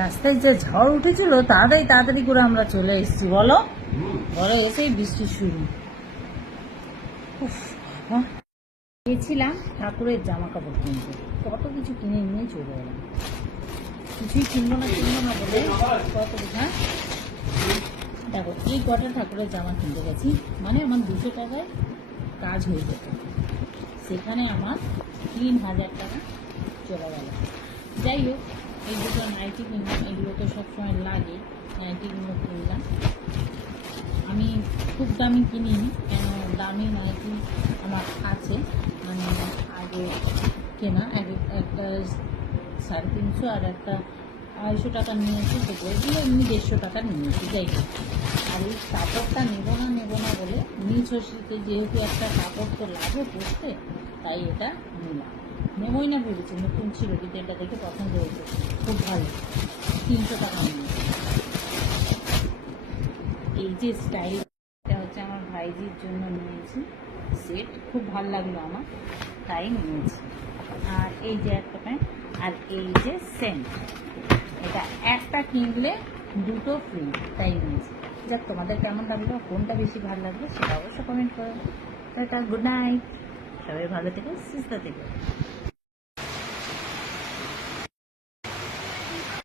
রাস্তায় যে ঝড় উঠেছিল তাড়াতাড়ি তাড়াতাড়ি করে আমরা চলে এসেছি, বলো বলো, এসেই বৃষ্টি শুরু। উফ, বাবা। গেছিলাম ঠাকুরের জামা কাপড় কিনতে, কত কিছু কিনে নিয়ে চলে এলাম। কিছুই কিনবো না বলে কত, হ্যাঁ দেখো এই কটা ঠাকুরের জামা কিনতে গেছি, মানে আমার 200 টাকায় কাজ হয়ে যেত, সেখানে আমার 3000 টাকা চলে গেল। যাই হোক, এই দুটো নাইটি কিনলাম, এগুলো তো সবসময় লাগে, নাইটিগুলো কিনলাম। আমি খুব দামি কিনিনি, কেন দামি নাইটি আমার আছে, মানে আগে কেনা, একটা 350 আর একটা 250 টাকা নিয়েছি, তো এগুলো এমনি 150 টাকা নিয়েছি। যাই হোক, আর এই কাপড়টা নেবো না বলে নিজ হসিতে যেহেতু একটা কাপড় তো লাগে পরতে, তাই এটা নিলাম। নেবই না ভেবেছি, নতুন ছিল কিন্তু এটা দেখে পছন্দ হয়েছে, খুব ভালো। 300 টাকা নিয়েছি। এই যে স্টাইল, এটা হচ্ছে আমার ভাইজির জন্য নিয়েছি সেট, খুব ভালো লাগলো আমার, তাই নিয়েছি। আর এই যে একটা প্যান্ট, আর এই যে সেন্ট, এটা একটা কিনলে দুটো ফ্রি, তাই নিয়েছি। যাক, তোমাদের কেমন লাগলো, কোনটা বেশি ভালো লাগবে সেটা অবশ্য কমেন্ট করো। টাটা, গুড নাইট, সবাই ভালো থেকো, সুস্থ থেকো।